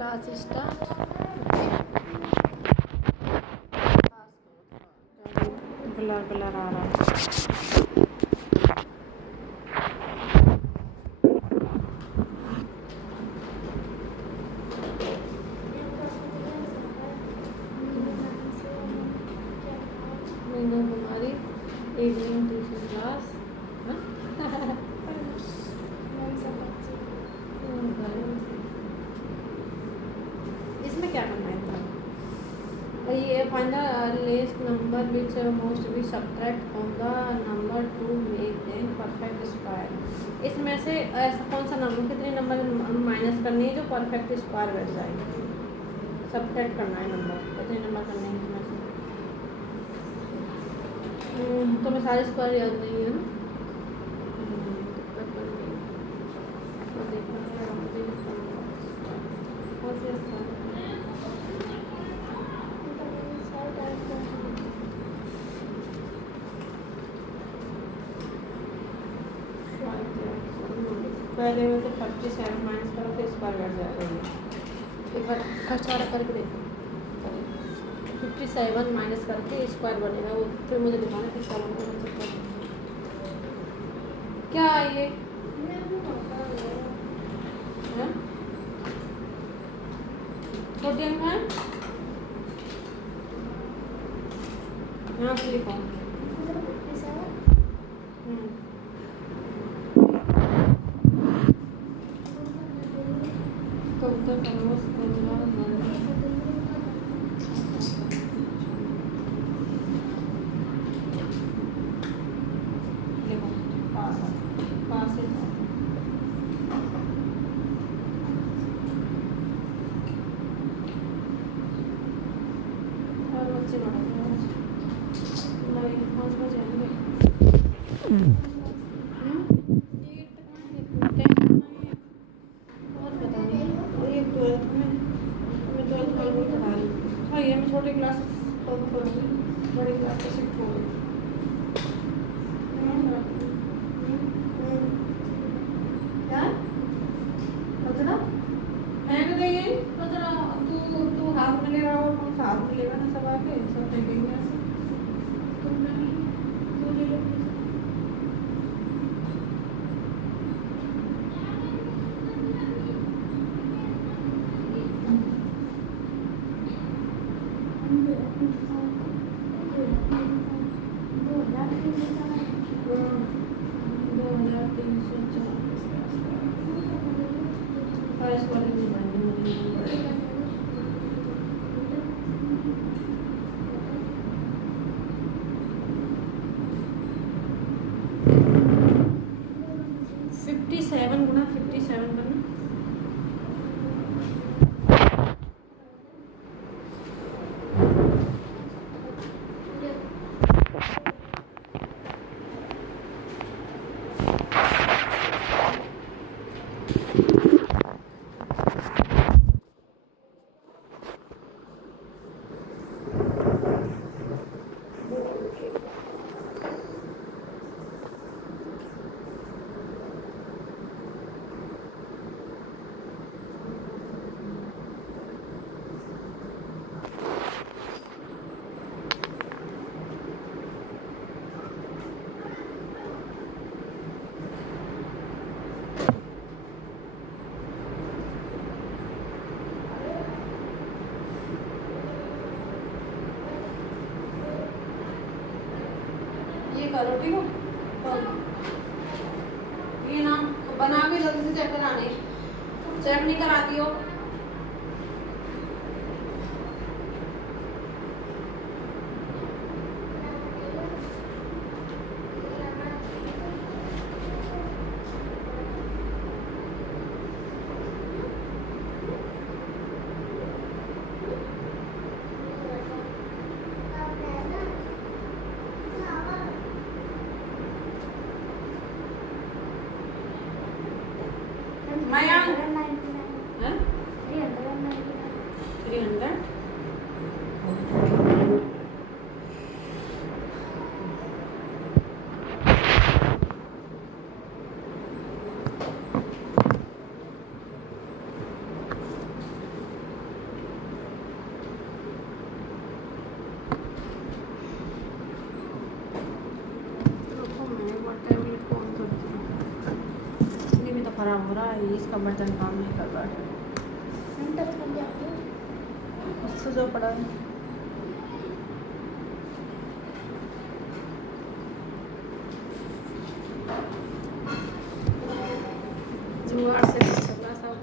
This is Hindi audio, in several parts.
Class start. ब्लर ब्लर आ रहा है। Meenu Kumari evening tuition class. इसमें क्या करना है था? ये find the least number which must be subtract from the number to make them perfect square. इसमें से ऐसा कौन सा नंबर, कितने नंबर माइनस करनी है जो परफेक्ट स्क्वायर बैठ जाएगा? सब्ट्रैक्ट करना है नंबर, कितने नंबर करने हैं इसमें से? तो मैं सारे स्क्वायर याद नहीं है ना। तो देखना है मुझे कौन से स्क्वायर। पहले में से 57 माइनस करो फिर स्क्वायर बैठ जाएगा। ये एक बार फर्स्ट वाला करके देखो। 57 माइनस करके स्क्वायर बनेगा, वो फिर मुझे दिखाना किस तरह का बन सकता है। क्या ये छोटे अंक है, यहाँ पे लिखो। तो उत्तर करना बच्चे छोटे क्लास बड़े क्लास से शिफ्ट हो गई। क्या कचरा फेंक देंगे? कचरा तू हाथ में ले रहा हो, कौन सा हाथ में लेगा ना, सब आके सब फेंकेंगे ऐसे। तुम नहीं, तू ले लो। करो ठीक हो, ये ना बना के जल्दी से चेक कराने, चेक नहीं कराती हो। रहा है, इसका बर्तन काम नहीं कर रहा है, उससे जो पड़ा है। जुगाड़ से चला सब।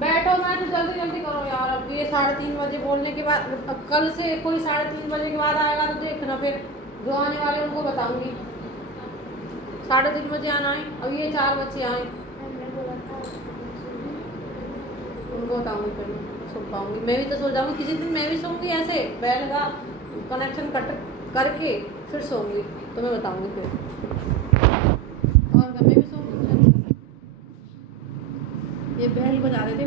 बैठो, मैं तो जल्दी जल्दी करो यार। अब ये 3:30 बजे बोलने के बाद, अब कल से कोई 3:30 बजे के बाद आएगा तो देखना, फिर जो आने वाले उनको बताऊंगी 3:30 बजे आना है। अब ये 4 बच्चे आए, उनको बताऊंगी, फिर सो पाऊंगी। मैं भी तो सो जाऊंगी किसी दिन, मैं भी सोऊंगी ऐसे बैल का कनेक्शन कट करके फिर सोऊंगी, तो मैं बताऊंगी फिर। और मैं भी सोऊंगी। ये बैल बजा रहे थे।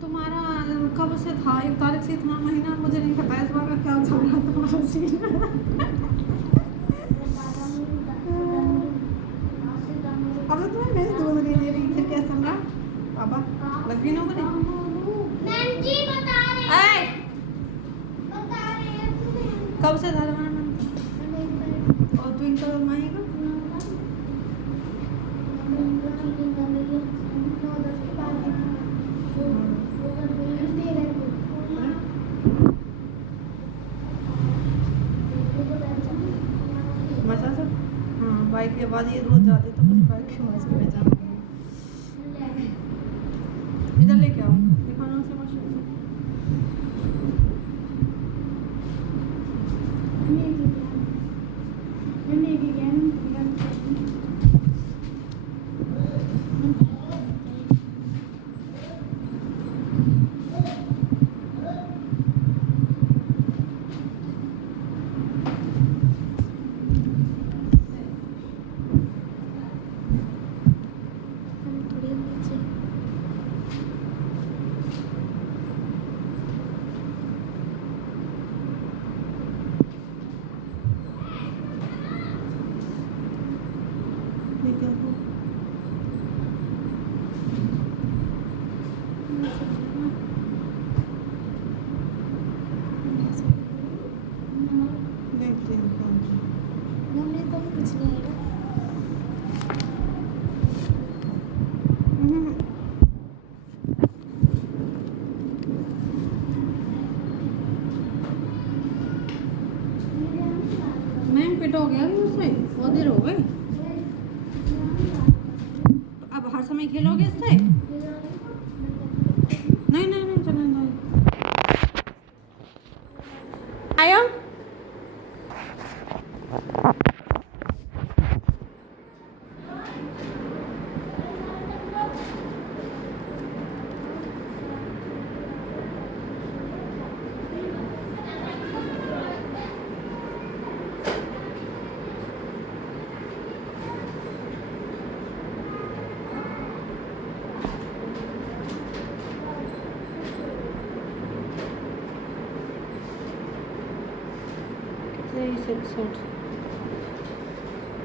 तुम्हारा कब से था? 1 तारीख से इतना महीना, मुझे नहीं पता इस बार का क्या चल रहा तुम्हारा सीन। अब तो तुम्हें मेरी दूध नहीं दे रही, फिर क्या चल रहा? बाबा लग भी नौकरी। मैम जी बता रहे हैं, कब से था तुम्हारा मन? और ट्विंकल माही का मजा सब। हाँ, बाइक की आवाज़ ये रोज जाती तो मुझे बाइक की आवाज़ में जाना। इधर लेके आओ, दिखाना से मशीन से। फिट हो गया उससे, बहुत देर हो गई। तो अब हर समय खेलोगे इससे? नहीं नहीं नहीं, चलो नहीं आयो।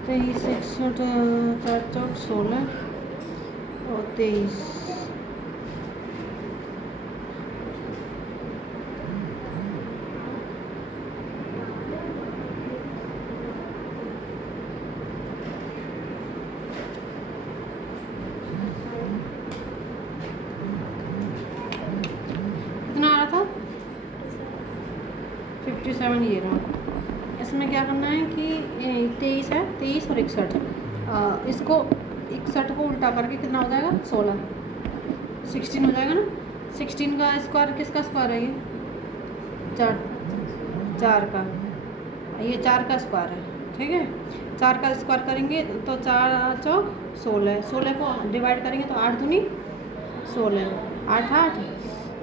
तेईस 16 और 23। कितना आ रहा था? 57 ये रहा। इसमें क्या करना है कि 23 है, 23 और 61, इसको 61 को उल्टा करके कितना हो जाएगा? 16 16 हो जाएगा ना। 16 का स्क्वायर किसका स्क्वायर है? ये 4 का, ये 4 का स्क्वायर है, ठीक है। 4 का स्क्वायर करेंगे तो 4 चौक 16, 16 को डिवाइड करेंगे तो 8 दूनी 16, 8 8,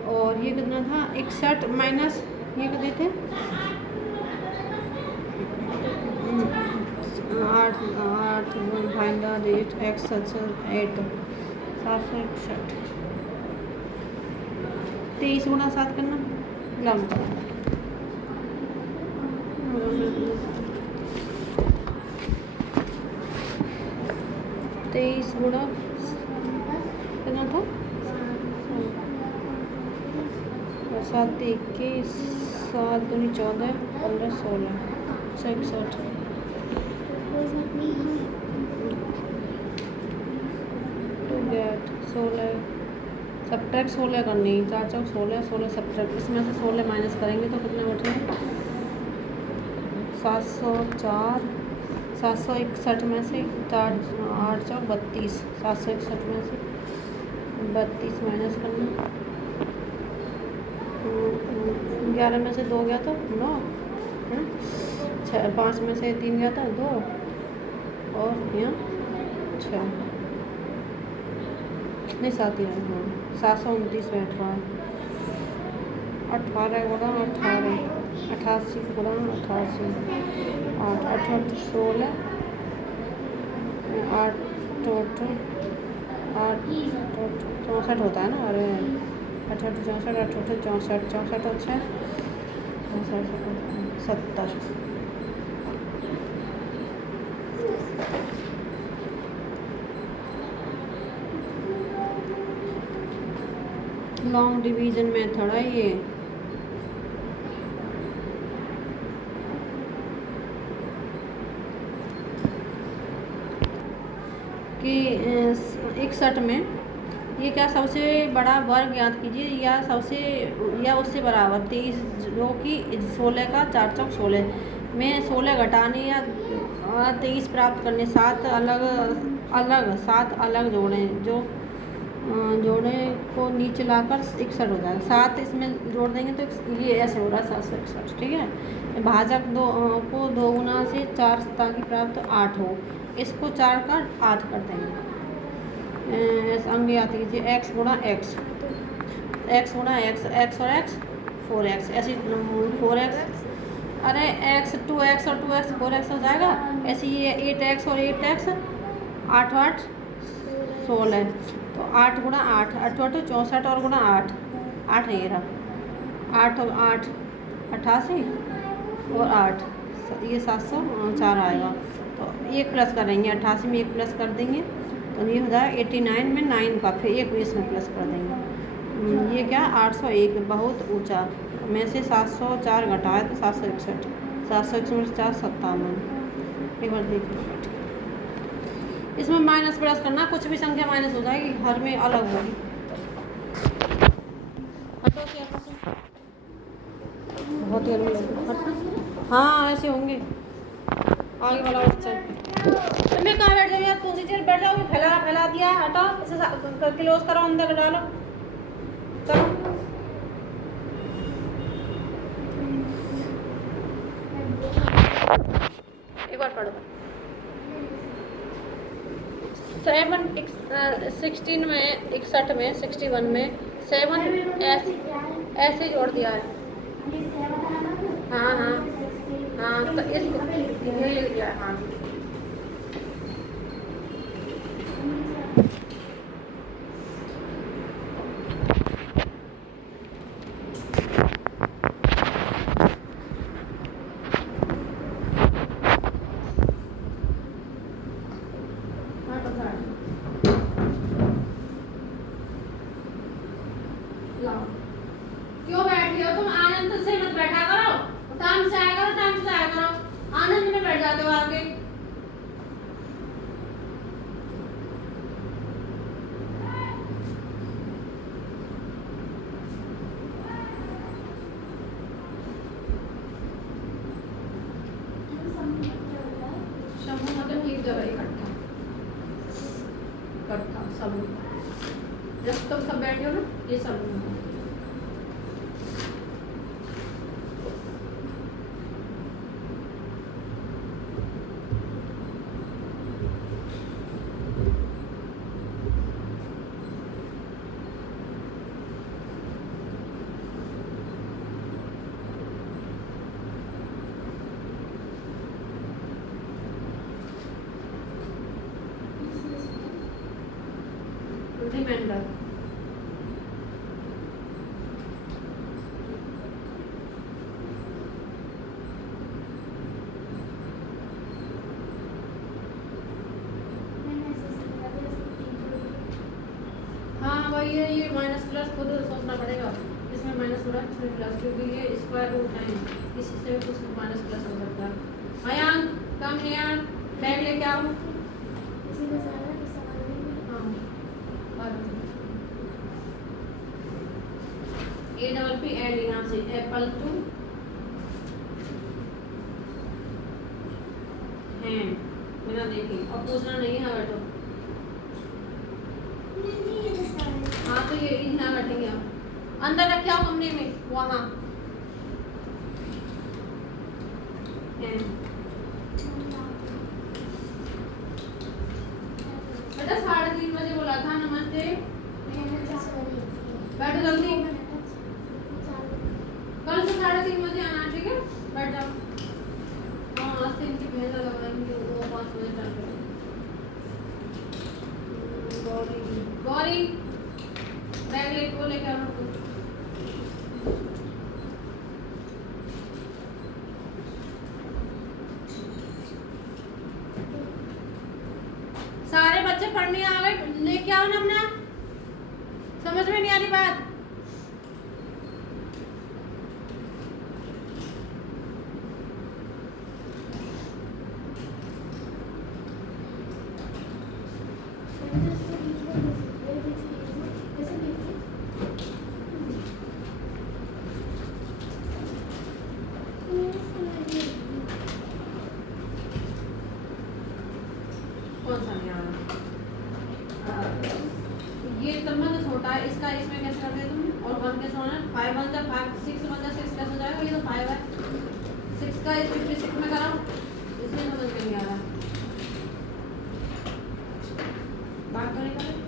और ये कितना था? 61 माइनस ये कितने थे? 8 8 फाइंड 8 x 8 761। 23 गुना 7 करना, लंबा 23 गुणा कितना था, 7 21, 7 दूनी 14, 15 16, 161 टू गेट 16, सब्ट्रैक्ट 16 करनी, 4 चौक 16, 16 सब्ट्रैक्ट, इसमें से 16 माइनस करेंगे तो कितना बचेगा, 704, 761 में से 4 8 चौक 32, 761 में से 32 माइनस करना, 11 में से 2 गया तो 9, 5 में से 3 गया था 2, और यहाँ 6 नहीं 7 ही है, हाँ 729 बैठ रहा है, 18 गुणा 18, 88 गुणा 88, 8 8 16, 8 64 होता है ना, अरे 8 64, 8 64, 64 और 6 70, लॉन्ग डिवीजन मेथड है ये। कि 61 में ये क्या सबसे बड़ा वर्ग याद कीजिए, या उससे बराबर 23 जो कि 16 का 4 चौक 16 में 16 घटाने या 23 प्राप्त करने 7 अलग जोड़ें, जो जोड़े को नीचे लाकर 61 हो जाएगा, 7 इसमें जोड़ देंगे तो ये ऐसे हो रहा है 761, ठीक है। भाजक को 2 गुना से 4 ताकि प्राप्त 8 हो, इसको 4 का 8 कर देंगे, अंग याद कीजिए, x गुणा x, x गुणा x, x और x 4x, ऐसे 4x, अरे x 2x और 2x 4x हो जाएगा, ऐसे ये 8x और 8x 8 8 16, तो 8 गुणा 8, 8 8 64 और गुणा 8, 8 है ये रहा, 8 और 8 88 और 8, ये 704 आएगा, तो एक प्लस करेंगे, 88 में एक प्लस कर देंगे तो ये हो जाएगा 89 में 9 का, फिर एक 20 में प्लस कर देंगे, ये क्या 801 बहुत ऊंचा में से 704 घटाए तो 761, 761 में 4 57, एक बार देखिए, इसमें माइनस प्लस करना, कुछ भी संख्या माइनस हो जाएगी, हर में अलग होगी, बहुत ही अलग, हाँ ऐसे होंगे, आगे वाला बच्चा तो मैं कहाँ बैठ जाऊँ यार, तुलसी चेयर बैठ जाओ, फैला दिया है, हटाओ इसे क्लोज करो, अंदर डालो, चलो एक बार पढ़ो, 16 में 61 में 61 में 7 ऐसे जोड़ दिया है, हाँ हाँ हाँ, तो इस ये लिख दिया है, हाँ क्यों बैठी हो तुम, आनंद से मत बैठा करो, टाइम से आया करो, टाइम से आया करो, आनंद में बैठ जाते हो आगे, समूह मतलब एक जगह इकट्ठा समूह, जब तुम सब बैठे हो ना, ये समूह है। रिमाइंडर वही है, ये माइनस प्लस खुद सोचना पड़ेगा, इसमें माइनस हो रहा है इसमें प्लस, क्योंकि ये स्क्वायर रूट है, इसी से कुछ माइनस प्लस हो सकता है। मयांक कम हियर, बैग लेके आओ। APPL यहाँ से एप्पल टू हैंड, बिना देखे, और पूछना नहीं है बैठो। हाँ तो ये यहाँ बैठेंगे, आप अंदर रख के आओ कमरे में, वहाँ बेटा 3:30 बजे बोला था। नमस्ते, बैठो जल्दी, कल से 3:30 बजे आना, ठीक है? बैठ जाओ। हाँ आज से इनकी भेजा लगाएंगे, वो 5 बजे तक। गौरी गौरी बैग लेके वो लेके आओ। सारे बच्चे पढ़ने आ गए, लेके आओ ना अपना, समझ में नहीं आ रही बात? ये तम्मा तो छोटा है, इसका इसमें कैसे करते तुम? और 1 कैसे होना है? 5 1 जा 5, 6 1 जा 6 कैसे हो जाएगा? ये तो 5 है, 6 का इस 56 में कराओ, इसलिए समझ में नहीं आ रहा। बात तो नहीं कर रहे।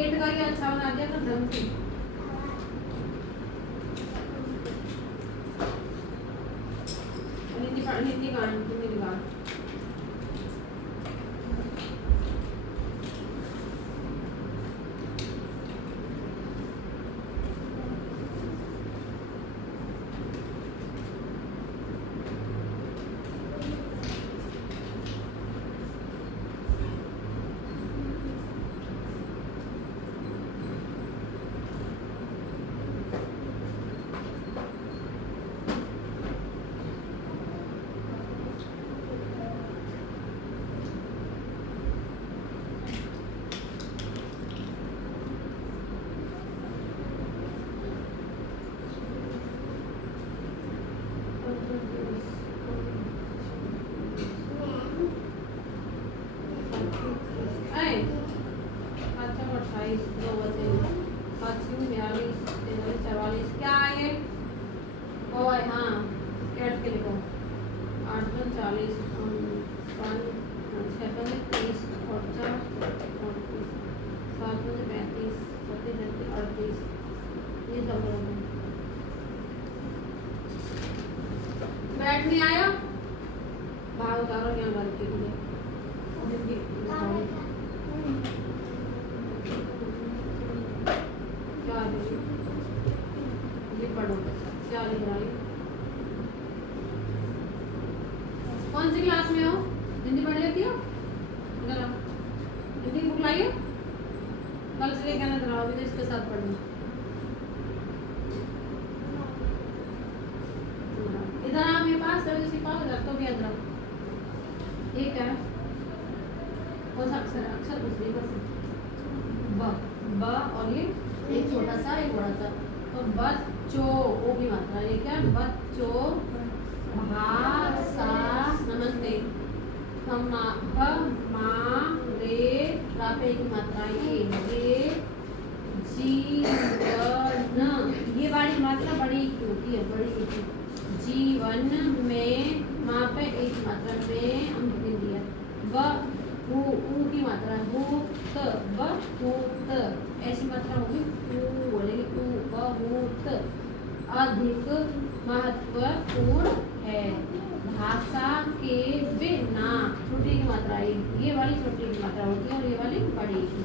एट का ये अच्छा बना दिया था ढंग से। हिंदी गान हिंदी गान क्या है? ओ हाँ कैट के लिखो 8 40 5 6 30 और 4 7 35 37 38 ये सब करोगे। बैठ नहीं आया बाहर उतारो यहाँ घर के लिए क्या ये पढ़ो क्या लिख रहा है? कौन सी क्लास में हो? हिंदी पढ़ लेती हो? इधर आओ, हिंदी बुक लाइए, कल से लेके आना, इधर आओ, अभी इसके साथ पढ़ना। इधर आओ मेरे पास, सर जी पास इधर तो भी इधर आओ। एक है कौन सा अक्षर? अक्षर कुछ नहीं, बस ब ब और ये एक छोटा सा एक बड़ा सा, तो बच्चो ओ की मात्रा, ये क्या? बच्चो भाषा। नमस्ते मा रे रा पे एक मात्रा, ये जीवन, ये वाली मात्रा बड़ी की होती है, बड़ी की। जीवन में माँ पे एक मात्रा में हम लिख दिया। व ऊ की मात्रा भूत, बहुत ऐसी मात्रा होगी, बोलेंगे बहुत अधिक महत्वपूर्ण है। भाषा के बिना छोटी की मात्रा, ये वाली छोटी की मात्रा होती है और ये वाली बड़ी की।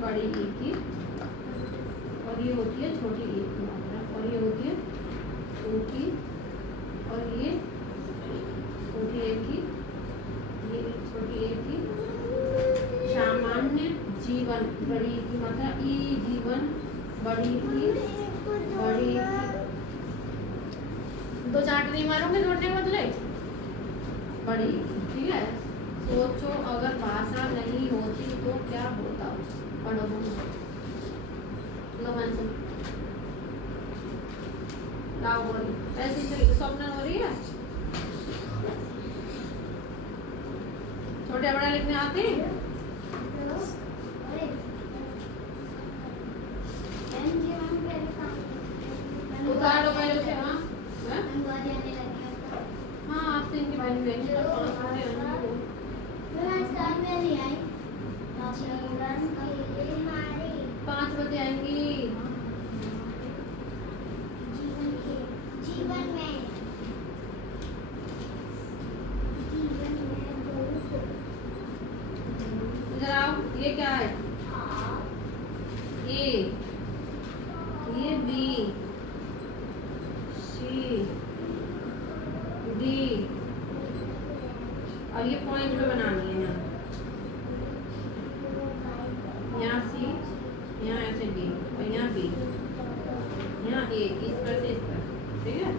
बड़ी ई की और ये होती है छोटी ई की मात्रा और ये होती है टू की और ये छोटी ए की, ये छोटी ए की। सामान्य जीवन बड़ी ई की मात्रा ई जीवन बड़ी ई की बड़ी ई की। दो चार्ट नहीं मारोगे जोड़ने के बदले बड़ी ई की, ठीक है। सोचो अगर भाषा नहीं होती तो क्या होता। पढ़ो लो आंसर लाओ बोली ऐसी चल स्वप्न हो रही है। छोटे बड़ा लिखने आते हैं उतार लो पहले से। हाँ हाँ आपसे इनकी वैल्यू है 5 बजे आएंगी। इधर आओ, ये क्या है? ए, ये बी, सी, डी और ये पॉइंट में बनानी है यहाँ सी, यहाँ ऐसे डी और यहाँ बी, यहाँ ए, इस पर से इस पर, ठीक है।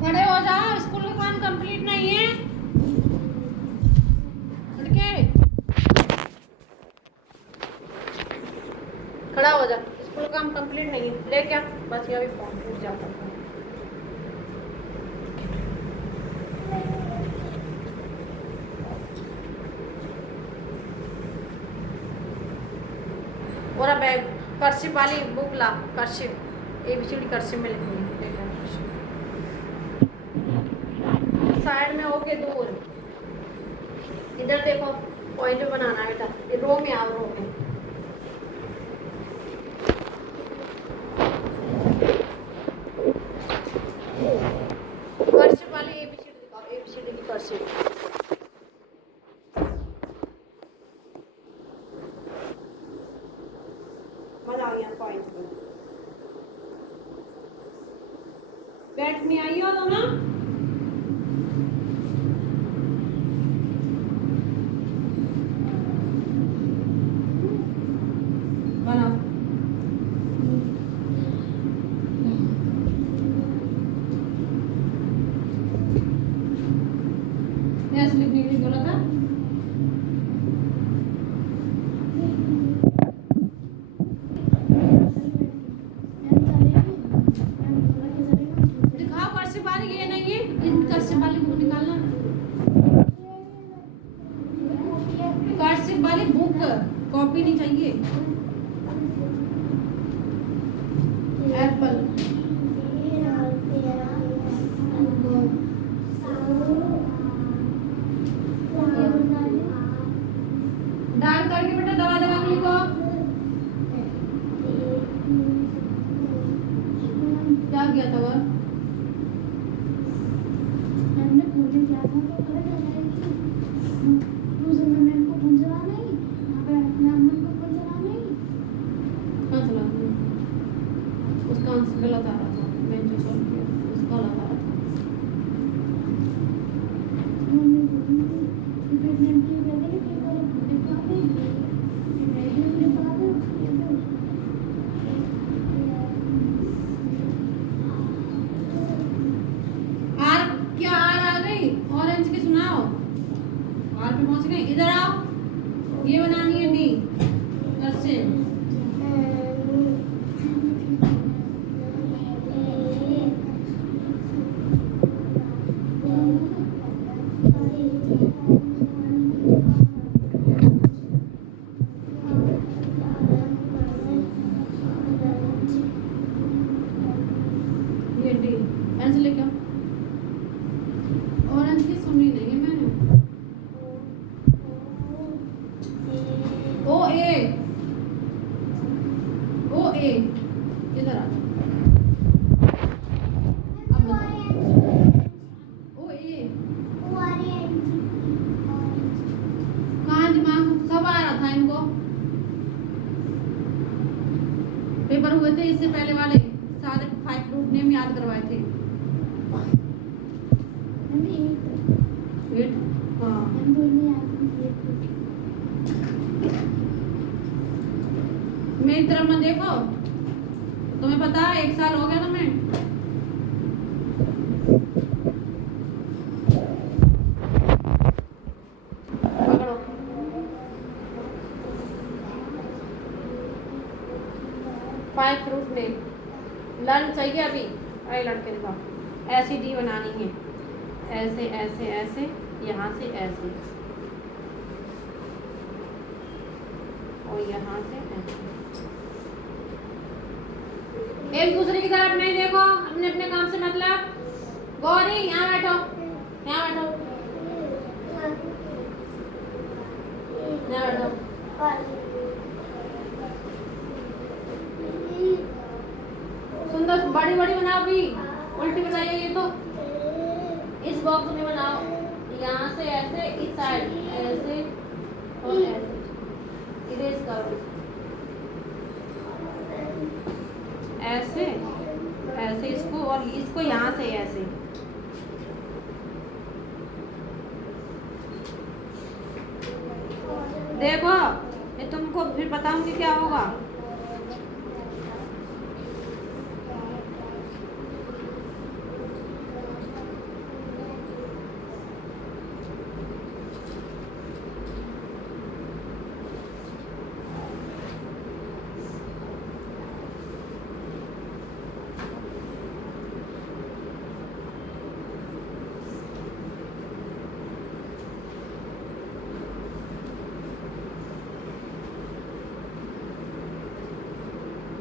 खड़े हो जाओ, स्कूल का काम कंप्लीट नहीं है। उठ के खड़ा हो जा, स्कूल का काम कंप्लीट नहीं है। ले क्या बस ये भी फोन टूट जाता है। और अब कर्सिव वाली बुक ला, कर्सिव एबीसीडी कर्सिव में लिखनी है। साइड में होके दूर इधर देखो पॉइंट बनाना है बेटा। ये रो में आओ, रो में कर्सिव वाली एबीसीडी दिखाओ, एबीसीडी की कर्सिव। मजा आ गया पॉइंट पर बैठने आई हो तो ना। लिखने के लिए बोला था। दिखाओ कर्सिव वाली, ये नहीं है इन कर्सिव वाली बुक निकालना। कर्सिव वाली बुक कॉपी नहीं चाहिए। एप्पल डाल करके बेटा दबा दबा के लिखो। क्या किया था वह? हमने मुझे क्या था तो पता चला कि दूसरे में मेरे को फोन चलाना ही, यहाँ पे अपने अमन को फोन चलाना ही। कहाँ चलाना? उसका आंसर गलत आ रहा था, मैं जो सॉल्व किया उसका गलत आ रहा था। ऑरेंज की सुनाओ, आर पे पहुंच गए। इधर आओ, ये बनानी है डी क्वेश्चन। ये डी इधर आ जाओ। अब बताओ। ओ ये कहाँ दिमाग सब आ रहा था इनको। पेपर हुए थे इससे पहले वाले सारे 5 फ्रूट नेम याद करवाए थे। वेट हाँ मेरी तरफ मत देखो, तुम्हें पता है 1 साल हो गया तुम्हें। पकड़ो 5 फ्रूट नेम लर्न चाहिए अभी। अरे लड़के दिखाओ। ऐसी डी बनानी है, ऐसे ऐसे ऐसे, यहाँ से ऐसे और यहाँ से ऐसे। एक दूसरे की तरफ नहीं देखो, अपने अपने काम से मतलब। गौरी यहाँ बैठो, यहाँ बैठो, यहाँ बैठो। सुंदर बड़ी बड़ी बनाओ भी, उल्टी बनाइए ये तो। इस बॉक्स में बनाओ, यहाँ से ऐसे, इस साइड ऐसे और ऐसे। इरेज करो ऐसे ऐसे इसको, और इसको यहाँ से ऐसे। देखो ये तुमको फिर बताऊंगी क्या होगा।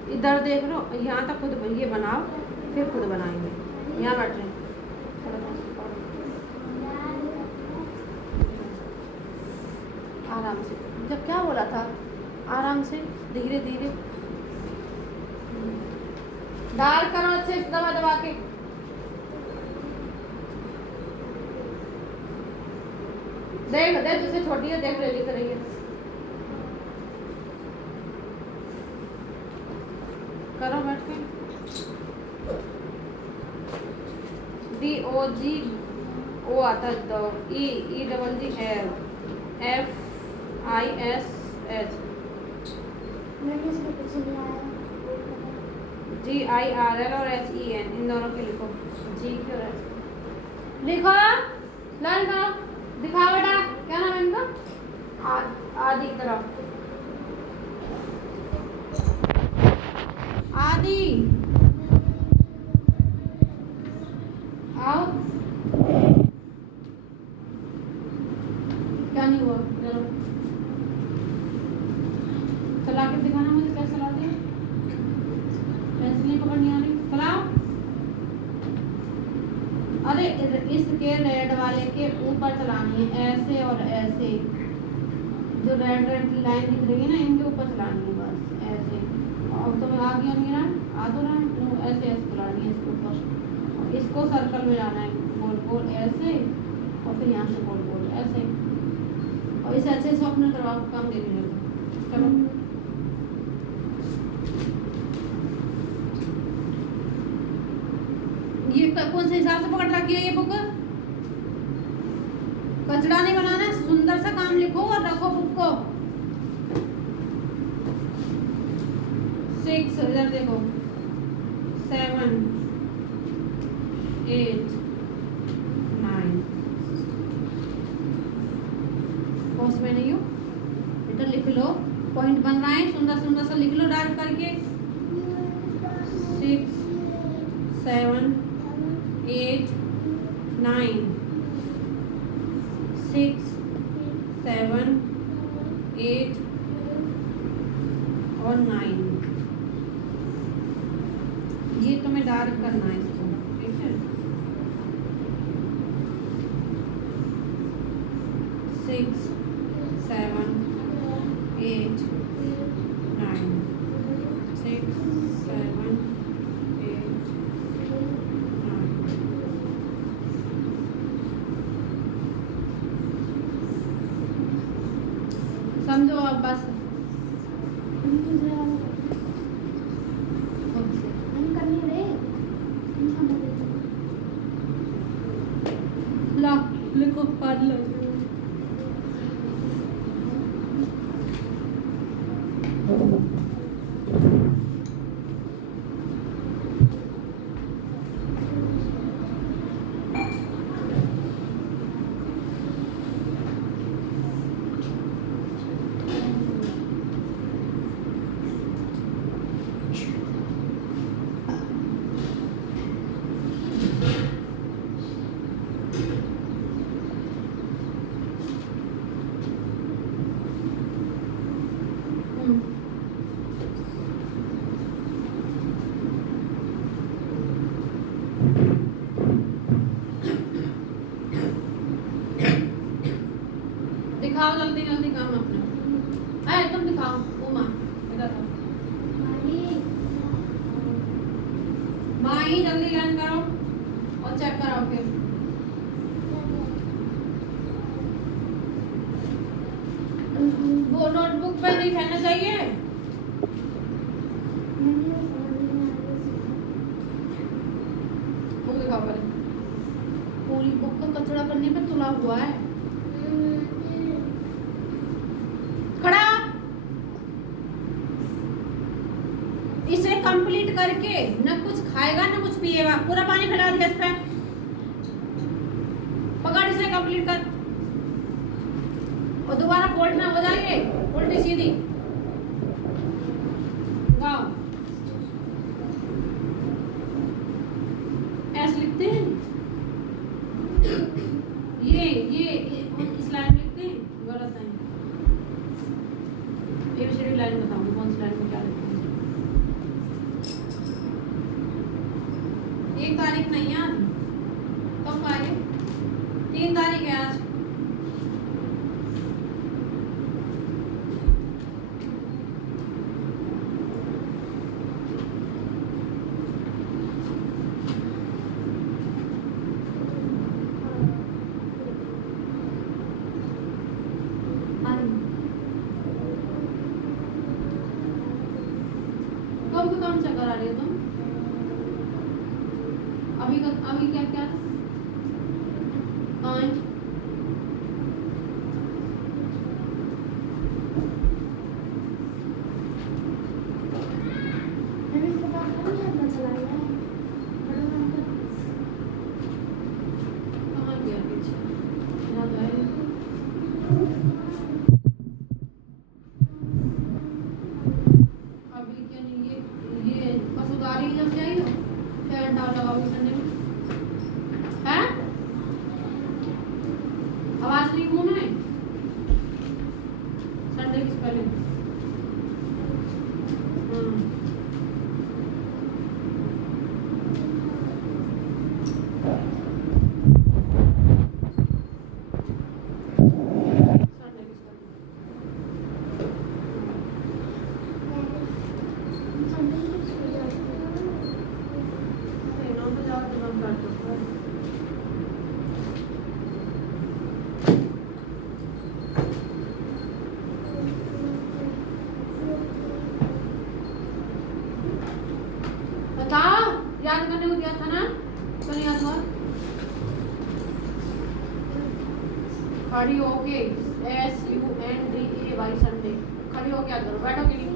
इधर देख लो, यहाँ तक खुद ये बनाओ, फिर खुद बनाएंगे। यहाँ बैठ रहे आराम से। जब क्या बोला था, आराम से धीरे धीरे डाल करो, अच्छे से दबा दबा के। देख देख जिससे छोटी है देख ले, लिख रही है। करो बैठ के। DOG आता है, EEGGL FISH GIRL और SEN, इन दोनों के लिखो। G क्यों लिखो, लर्न करो। दिखाओ बेटा, क्या नाम है इनका। आदि की तरफ आदि आओ। क्या नहीं हुआ, चलो चला के दिखाना मुझे कैसे चलाते हैं। पेंसिल नहीं पकड़नी आ रही, चलाओ। अरे इसके रेड वाले के ऊपर चलानी है, ऐसे और ऐसे। जो रेड रेड लाइन दिख रही है ना, इनके ऊपर चलानी है बस ऐसे। और तो आ गया मेरा, आ तो रहा है, ऐसे ऐसे चलानी है इसके ऊपर। इसको सर्कल में लाना है, गोल गोल ऐसे, और फिर यहाँ से गोल गोल ऐसे। और इसे अच्छे से अपने करवाओ, काम दे रही है। चलो ये कौन से हिसाब से पकड़ रखी है ये बुक। कचड़ा नहीं बनाना, सुंदर सा काम लिखो और रखो बुक को। 6 इधर देखो, 7 8 9। बॉस में नहीं हो इधर लिख लो, पॉइंट बन रहा है, सुंदर सुंदर सा लिख लो डार्क करके। 6 7 8 9 6 7 8 और 9। ये तुम्हें डार्क करना है इसको, ठीक है। 6 7 8 9 6 7 अब बस ला लिखो पढ़ लो दिखाओ जल्दी जल्दी काम अपना अरे तुम दिखाओ उमा इधर आओ माही जल्दी लर्न करो और चेक कराओ फिर वो नोटबुक पे नहीं फैलना चाहिए वो दिखाओ पहले पूरी बुक का कचरा करने पे तुला हुआ है खड़ा इसे कंप्लीट करके न कुछ खाएगा न कुछ पिएगा पूरा पानी फैला दिया इस पे पकड़ इसे कंप्लीट कर और दोबारा फोल्ड में हो जाएंगे उल्टी सीधी गाओ ऐसे लिखते हैं ये इस लाइन में लिखते हैं गलत है एबीसीडी लाइन बताऊंगी कौन सी लाइन में क्या लिखते हैं 1 तारीख नहीं यार कब आए 3 तारीख है आज कब का काम चक्कर आ रही है तुम अभी क्या क्या कहाँ है कहाँ गया पीछे यहाँ तो है अभी क्या नहीं ये बस उतारी जब जाएगा फैन डाल लगाओगे संडे में हैं आवाज नहीं घूम है संडे किस पहले संडे किस पहले नौ बजे आके बंद कर दो बताओ याद करने को दिया था ना कल याद हुआ खड़ी होके SUNDAY संडे खड़ी होके याद करो बैठो कि नहीं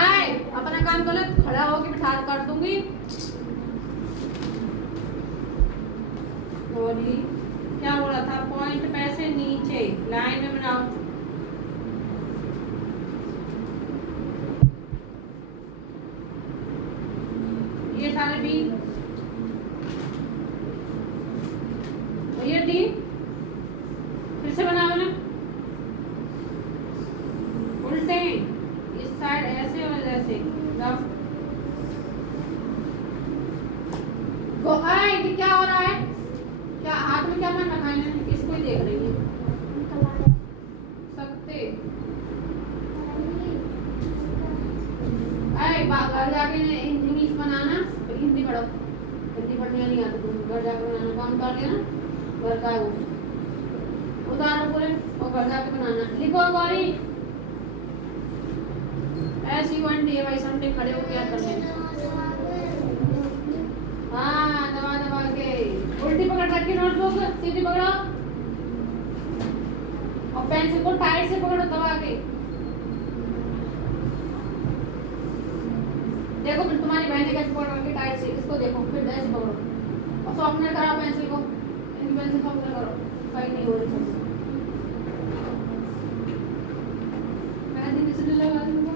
आए अपना काम कर ले खड़ा होके बिठा कर दूंगी और ये क्या बोला था पॉइंट पैसे नीचे लाइन में बनाओ ये सारे भी और ये डी फिर से बनाओ ना उल्टे इस साइड ऐसे और ऐसे जाओ गो आए कि क्या हो रहा है क्या हाथ में क्या पहन रखा है इन्होंने इसको ही देख रही है सकते आए घर जाके इंग्लिश बनाना हिंदी पढ़ो हिंदी पढ़ने नहीं आता तुम घर जाकर बनाना काम कर लेना घर का है वो उतारो पूरे और घर जाके बनाना। लिखो गौरी SUNTAY संडे खड़े हो गया करने। हाँ दबा दबा के उल्टी पकड़ रखी नोटबुक सीधी पकड़ो और पेंसिल को टाइट से पकड़ो दबा के। देखो फिर तुम्हारी बहन ने कैसे पकड़ रखी टाइट से, इसको देखो फिर ऐसे पकड़ो और सॉफ्टनेस कराओ पेंसिल को, इनकी पेंसिल सॉफ्टनेस करो, कहीं नहीं हो रही। इसलिए लगा दूंगा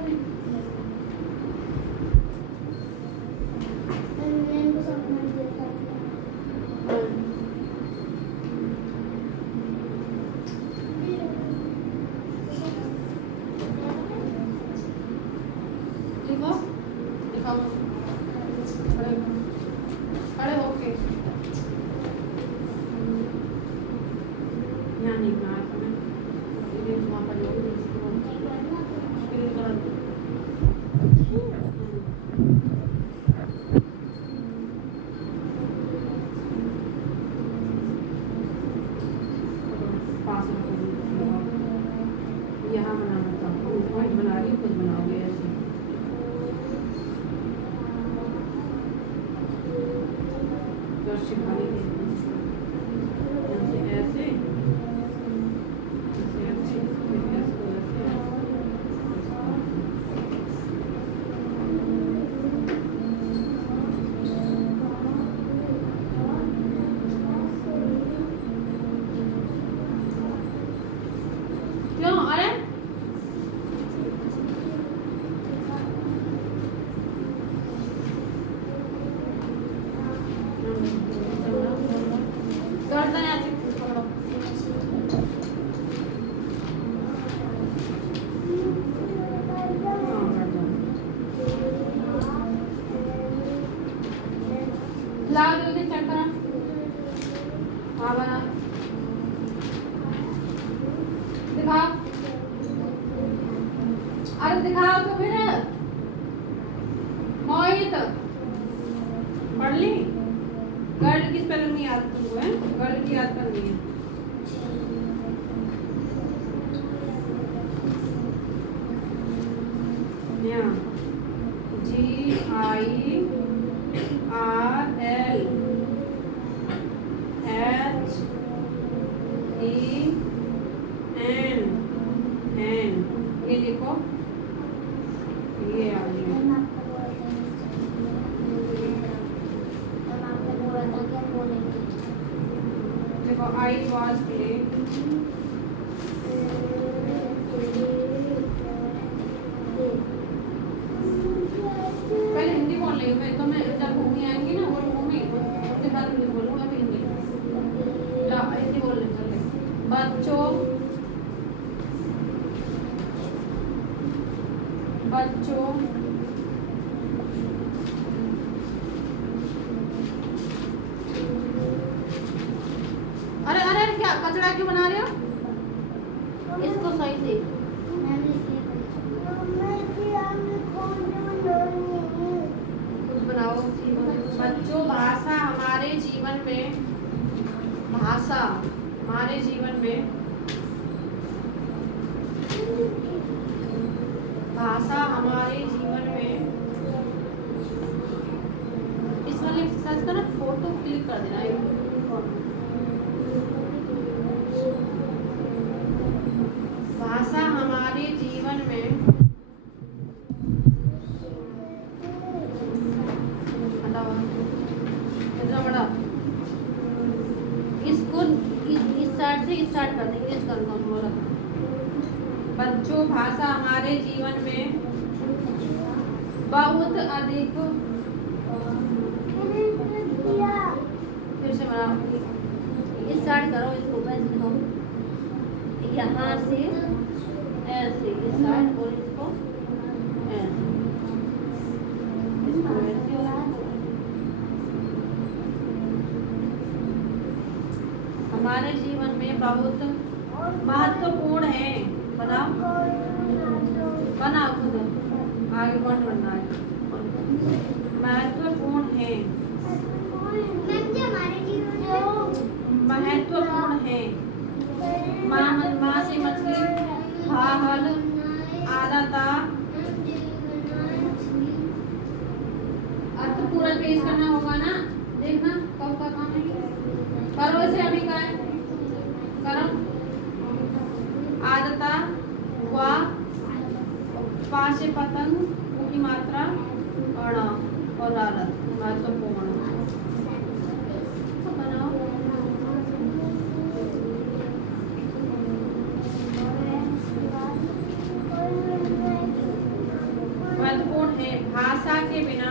खड़े होके यहाँ नहीं बना वहाँ पर यहाँ बनाना था, पॉइंट बना रही हूँ, खुद बनाओगे ऐसे। शिवानी ऐसे क्यों? अरे गर्दन ऐसे पकड़ो। लाओ जल्दी चेक करो। हाँ बना दिखाओ। अरे दिखाओ तो फिर। मोहित पढ़ ली? गर्ल की स्पेलिंग नहीं याद तुमको है? गर्ल की याद करनी है। यहाँ GIRLHEN ये लिखो, ये आ गया। देखो I was playing पहले हिंदी बोल रही हूँ मैं, तो मैं जब भूमि आएंगी ना वो भूमि उसके बाद हिंदी बोलूँगा, फिर हिंदी हिंदी बोलने चले। बच्चों बच्चों अरे अरे क्या कचरा क्यों बना रहे हो? इसको सही से कुछ बनाओ। बच्चों भाषा हमारे जीवन में, भाषा हमारे जीवन में, भाषा हमारे जीवन में। इस वाले एक्सरसाइज का ना फोटो क्लिक कर देना है। भाषा हमारे जीवन में बड़ा इसको इस साइड से स्टार्ट कर देंगे। इस कर बोला बच्चों भाषा हमारे जीवन में बहुत अधिक। फिर से बनाओ, इस साइड करो, इसको ऐसे दिखाओ, यहाँ से ऐसे इस साइड और इसको ऐसे, इसको ऐसे और हमारे जीवन में बहुत महत्वपूर्ण है। बनाओ बनाओ खुद, आगे कौन बनना है? महत्वपूर्ण है, महत्वपूर्ण है। माँ से मछली, हा हल, आदता। अब तो पूरा पेश करना होगा ना, देखना कब का काम है। करो इसे अभी का है, करो। आदता वा पा से पतंग की मात्रा अण और आदत महत्वपूर्ण बनाओ। महत्वपूर्ण है भाषा के बिना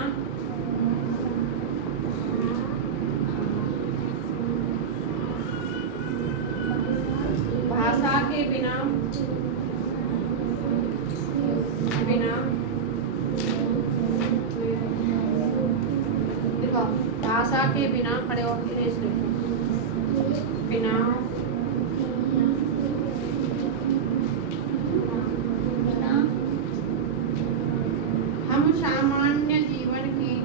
देखो भाषा के बिना खड़े होकर रेस लिखो बिना हम सामान्य जीवन की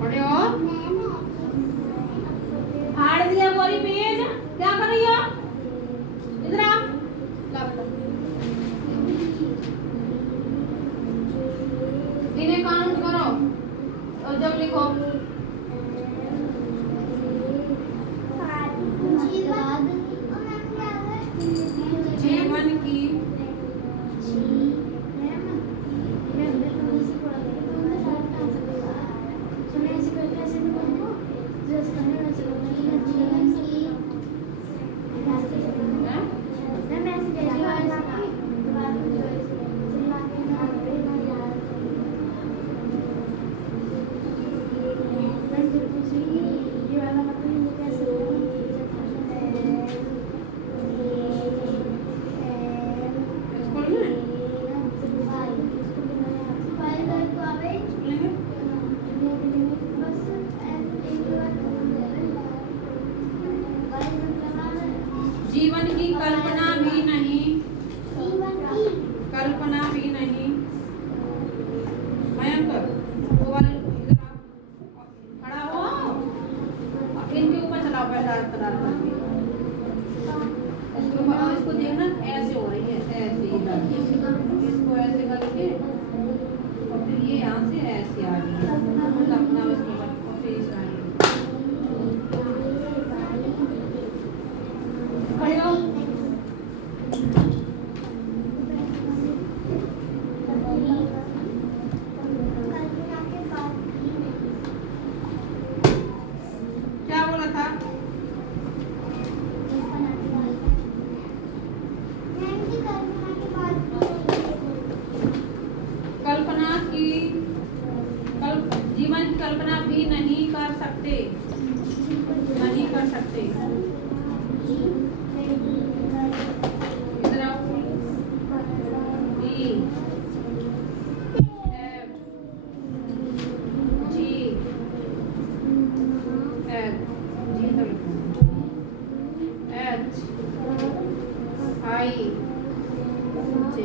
खड़े हो फाड़ दिया बोरी पेज क्या कर रही हो इधर आओ इन्हें काउंट करो और जब लिखो जीवन की जीवन की कल्पना भी नहीं मयंक खड़ा हो इनके ऊपर चलाओ पहले इसको देखना ऐसे हो रही है ऐसे इसको ऐसे करके और फिर ये यहाँ से ऐसे आ रही है अपना उसको फेस आ रही है क्या बोला था कल्पना की जीवन की कल्पना भी नहीं कर सकते इधर आओ E F G H I J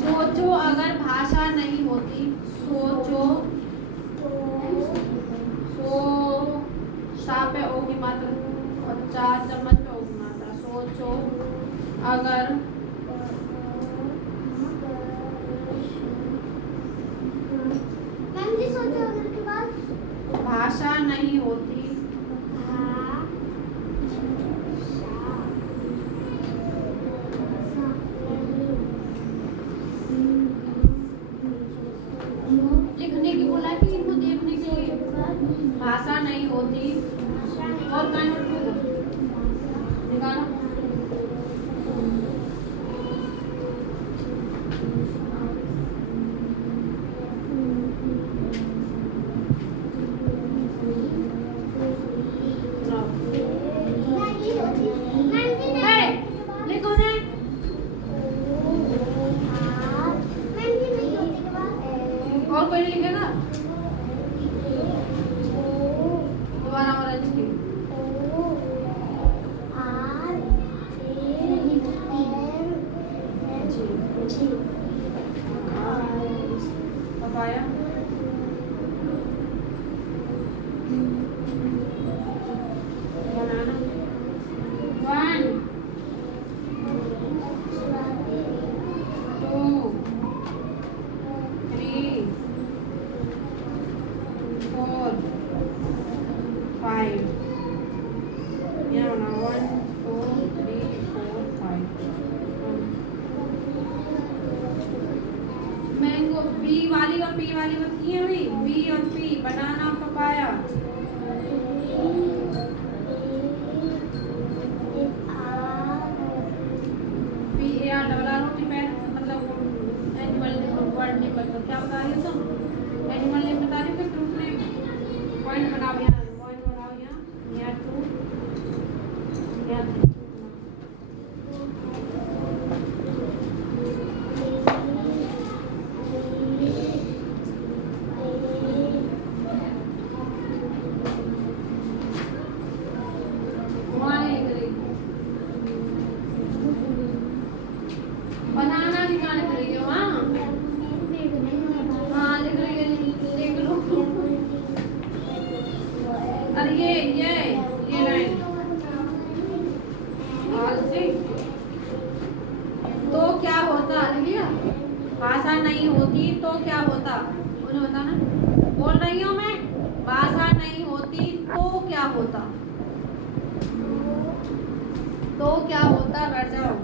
सोचो अगर भाषा नहीं होती सोचो सा पे ओ की मात्रा और 4 चम्मच पे ओ की मात्रा सोचो अगर के बाद भाषा नहीं होती लिखने की बोला कि इनको देखने के लिए भाषा नहीं होती और निकालो और कोई नहीं लिखेगा दोबारा और वाली बात की है भाई, बी और P, banana papaya. P A R double R रोटी पैर, मतलब एनिमल वर्ड नहीं पता क्या बता रही हो तुम, एनिमल नेम बता रही हो कि फ्रूट नेम। पॉइंट बनाओ यहाँ, पॉइंट बनाओ यहाँ टू, यहाँ बनाना निकाल के रही हो। हाँ हाँ लिख रही है, लिख लो। अरे ये लाइन से तो क्या होता, लिखिए भाषा नहीं होती तो क्या होता, उन्हें बताना। बोल रही हूँ मैं, भाषा नहीं होती तो क्या होता, तो क्या होता, बैठ जाओ।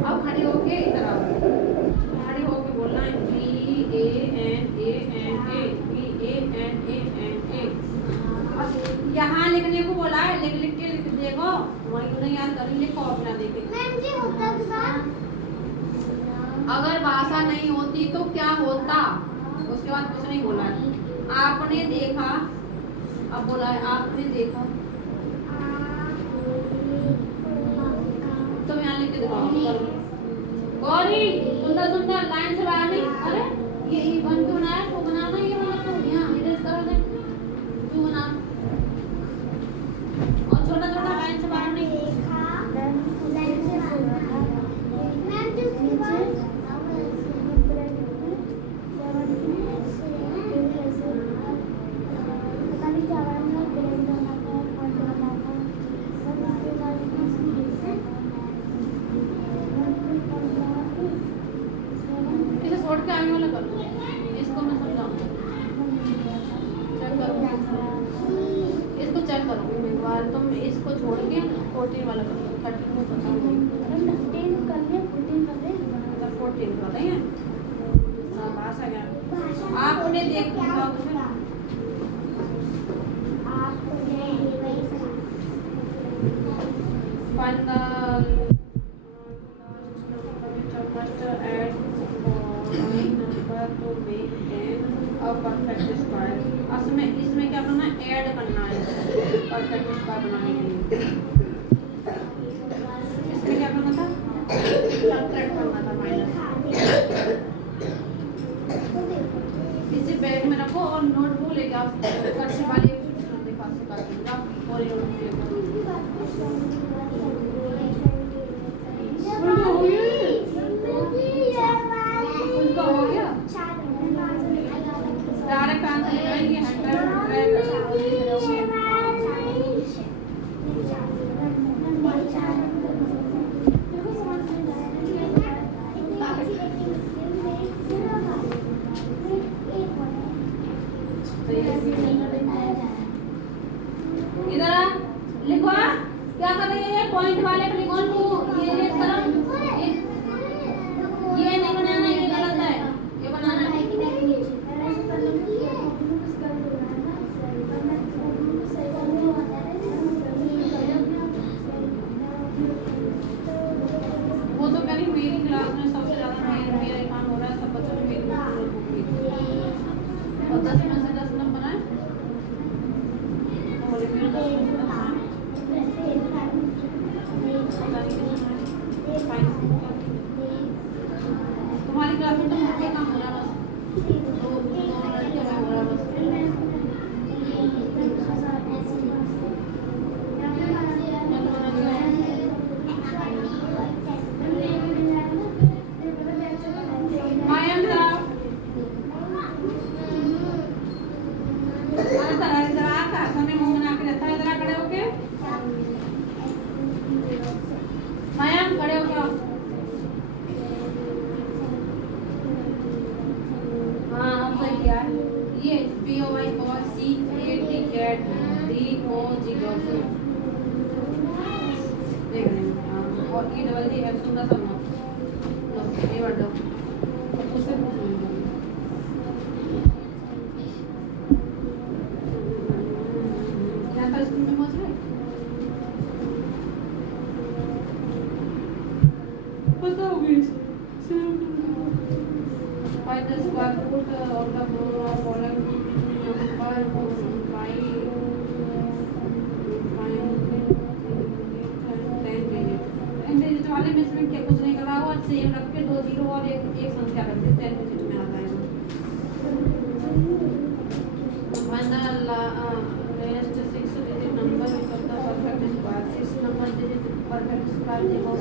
अब खड़ी होके इधर आओ, खड़ी होके बोलना है VANANA। यहाँ लिखने को बोला है, लिख के लिख देखो, वही उन्हें याद कर, लिखो अपना देखे। अगर भाषा नहीं होती तो क्या होता, उसके बाद कुछ नहीं बोला है। आपने देखा, अब बोला है आपने देखा, तुम यहाँ लिख के दिखाओ। गौरी सुंदर सुंदर लाइन से बाहर नहीं, अरे ये वन क्यों बनाया, तो बनाना ये वाला तो यहाँ इरेज करो दे, तू बना। और छोटा छोटा लाइन से बाहर नहीं, छोड़ के आने वाला कर लो, इसको मैं समझाऊँ, चेक करो, इसको चेक करो एक बार, तुम इसको छोड़ के 14 वाला कर लो, 13 को पता नहीं, 14 कर ले, 14 कर ले, मतलब 14 कर रहे हैं। हाँ पास आ गया। आपने देख लिया तो फिर फाइनल परफेक्ट स्क्वायर। इसमें क्या करना है, ऐड करना है परफेक्ट स्क्वायर बनाने के लिए। इसमें क्या करना था, सब्ट्रैक्ट करना था, माइनस। इसे बैग में रखो और नोटबुक लेके आओ, कर्सिव वाली दिखा से कर दूंगा और ये उनका हो गया डायरेक्ट आंसर लगाएंगे 100 इधर लिखो, क्या कर रही है, पॉइंट वाले पे लिखो, तू ये नहीं बनाना, ये गलत है, ये बनाना है। वो तो कह रही मेरी क्लास में सबसे ज्यादा मेरा ही काम हो रहा है, सब बच्चों ने मेरी और 10 में से 10 नंबर आए, और मेरे 10 में से 10 आए, तुम्हारी क्लास में तो मुझे काम हो रहा है बस, दो लड़के में हो रहा है बस। खड़े हो क्या, हाँ अब सही किया है। ये BOY और CAT कैट DOG डॉग देख रहे हैं, और EDD सुंदर सा ये वर्ड दो, उससे पूछ सेम रख के 2 जीरो और एक संख्या रख दे 10 डिजिट में आ जाएगा। Find the last 6 digit number which of the perfect square. 6 number digit perfect square देखो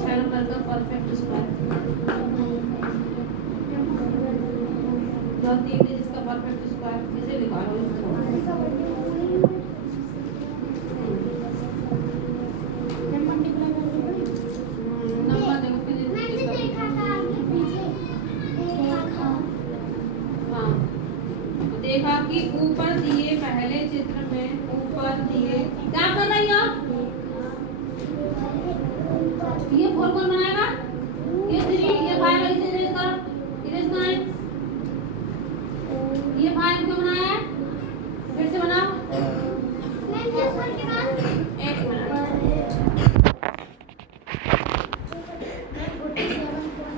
6 नंबर का परफेक्ट स्क्वायर 3 डिजिट का परफेक्ट स्क्वायर इसे निकालो। देखा कि ऊपर दिए पहले चित्र में ऊपर दिए क्या कर रही हो? ये 4 कौन बनाएगा? ये 3 ये 5 इसे इरेज करो। इरेज करें ये 5 क्यों